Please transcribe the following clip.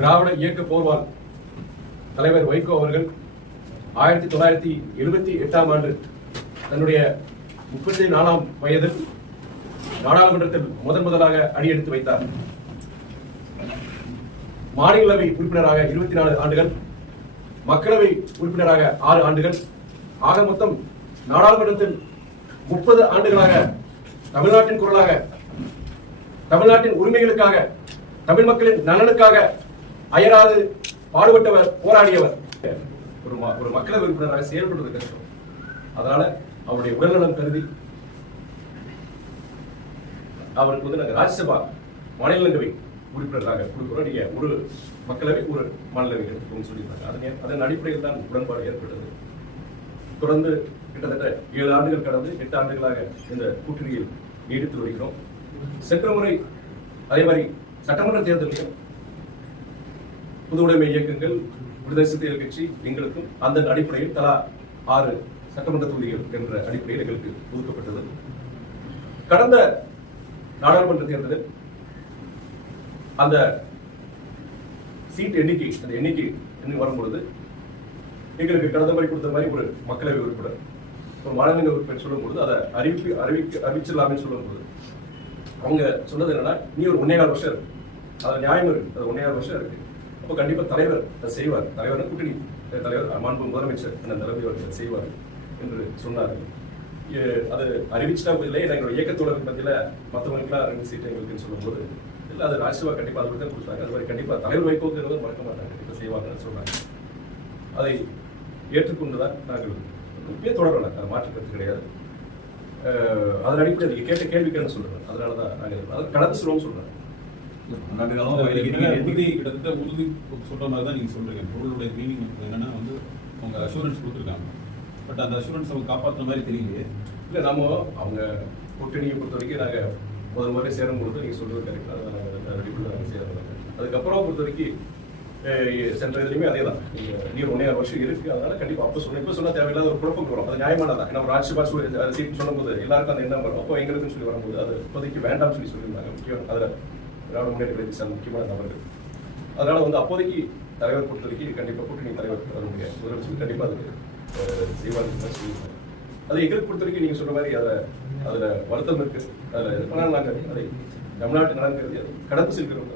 திராவிட இயக்க போர்வால் தலைவர் வைகோ அவர்கள் ஆயிரத்தி தொள்ளாயிரத்தி எழுபத்தி எட்டாம் ஆண்டு தன்னுடைய முப்பத்தி நாலாம் வயதில் நாடாளுமன்றத்தில் முதன் முதலாக அடியெடுத்து வைத்தார். மாநிலங்களவை உறுப்பினராக இருபத்தி நாலு ஆண்டுகள் மக்களவை உறுப்பினராக ஆறு ஆண்டுகள் ஆக மொத்தம் நாடாளுமன்றத்தில் முப்பது ஆண்டுகளாக தமிழ்நாட்டின் குரலாக தமிழ்நாட்டின் உரிமைகளுக்காக தமிழ் மக்களின் நலனுக்காக அயராது பாடுபட்டவர் போராடியவர். ஒரு ம- ஒரு மக்களவை உறுப்பினராக செயல்படுவது கஷ்டம். அதனால அவருடைய உடல்நலம் கருதி அவருக்கு வந்து நாங்கள் ராஜ்யசபா மாநிலங்களவை உறுப்பினராக கொடுக்குறோம். நீங்க ஒரு மக்களவை ஒரு மாநிலவை எடுத்துக்கோங்க சொல்லியிருந்தாங்க. அதன் அதன் அடிப்படையில் தான் உடன்பாடு ஏற்பட்டது. தொடர்ந்து கிட்டத்தட்ட ஏழு ஆண்டுகள் கடந்து எட்டு ஆண்டுகளாக இந்த கூட்டணியில் நீடித்து வருகிறோம். சென்ற முறை அதே மாதிரி சட்டமன்ற தேர்தலையும் புது உடைமை இயக்கங்கள் விடுதலை சிறுத்தைகள் கட்சி எங்களுக்கும் அந்த அடிப்படையில் தலா ஆறு சட்டமன்ற தொகுதிகள் என்ற அடிப்படையில் எங்களுக்கு ஒதுக்கப்பட்டது. கடந்த நாடாளுமன்ற தேர்தலில் அந்த சீட் எண்ணிக்கை அந்த எண்ணிக்கை என்று வரும்பொழுது எங்களுக்கு கடந்த மாதிரி கொடுத்த மாதிரி ஒரு மக்களவை உறுப்பினர் ஒரு மாநிலங்கள் உறுப்பினர் சொல்லும்போது அதை அறிவிப்பு அறிவிக்க அறிவிச்சிடலாமே சொல்லும்போது அவங்க சொன்னது என்னன்னா நீ ஒரு ஒன்னே வருஷம் இருக்கு. அதில் நியாயம் இருக்கு. அது ஒன்னே வருஷம் இருக்கு. அப்போ கண்டிப்பாக தலைவர் அதை செய்வார். தலைவர் கூட்டணி. தலைவர் மாண்பு முதலமைச்சர் அந்த தலைவர் அவர்கள் செய்வார் என்று சொன்னார். அது அறிவிச்சிட்டா இல்லை எங்களோட இயக்கத்தோட மத்தியில மற்றவங்களுக்குலாம் ரெண்டு சீட்டை எங்களுக்குன்னு சொல்லும்போது இல்லை அது ராஜ்யசபா கண்டிப்பாக அது தான் கொடுத்தாங்க. அது மாதிரி கண்டிப்பாக தலைவர் வைகோங்கிறவர் மறக்க மாட்டாங்க. கண்டிப்பாக செய்வாங்கன்னு சொன்னாங்க. அதை ஏற்றுக்கொண்டு தான் நாங்கள் இப்பயே தொடரலை அதை மாற்றுக்கிறது கிடையாது. அதன் அடிப்படையில் கேட்ட கேள்விக்கான சொல்கிறேன் அதனால தான் நாங்கள் அதை கடந்து சுரம் சொல்கிறேன் உறுதி கிட்டத்தட்ட உறுதி சொல்ற மாதிரி தான் நீங்க சொல்றீங்க. பொருளுடைய மீனிங் என்னன்னா வந்து அவங்க அஷூரன்ஸ் கொடுத்துருக்காங்க. பட் அந்த அஷூரன்ஸ் அவங்க காப்பாத்துற மாதிரி தெரியலையே. இல்ல நம்ம அவங்க கூட்டணியை பொறுத்த வரைக்கும் நாங்க முதல் சேரும் பொழுது நீங்க சொல்றது கரெக்ட் அதை நாங்கள் ரெடிபிள் நாங்கள் அதுக்கப்புறம் பொறுத்த வரைக்கும் சென்ற இதுலையுமே அதே தான் வருஷம் இருக்கு. அதனால கண்டிப்பா அப்போ சொன்ன இப்போ சொன்னா தேவையில்லாத ஒரு குழப்பம் வரும். அது நியாயமானதான் நம்ம ராஜ்சபா சீட் சொல்லும்போது எல்லாருக்கும் அந்த எண்ணம் வரும். அப்போ எங்களுக்குன்னு சொல்லி வரும்போது அது இப்போதைக்கு வேண்டாம்னு சொல்லி சொல்லியிருந்தாங்க. முக்கியம் அதுல திராவிட முன்னேற்ற கழகத்தை சார்ந்த முக்கியமான நபர்கள். அதனால் வந்து அப்போதைக்கு தலைவர் பொறுத்த வரைக்கும் கூட்டணி தலைவர் அதனுடைய முதலமைச்சர். கண்டிப்பாக அதுக்கு அஹ், செய்வாருன்னு சொல்லியிருந்தாங்க அது எங்களுக்கு பொறுத்த வரைக்கும் நீங்கள் சொல்கிற மாதிரி அதில் அதில் வருத்தம் இருக்குது அதில் இது பண்ணாலும் அதை தமிழ்நாட்டு நலன் கருதி அதை கடந்து செல்கிறோம்.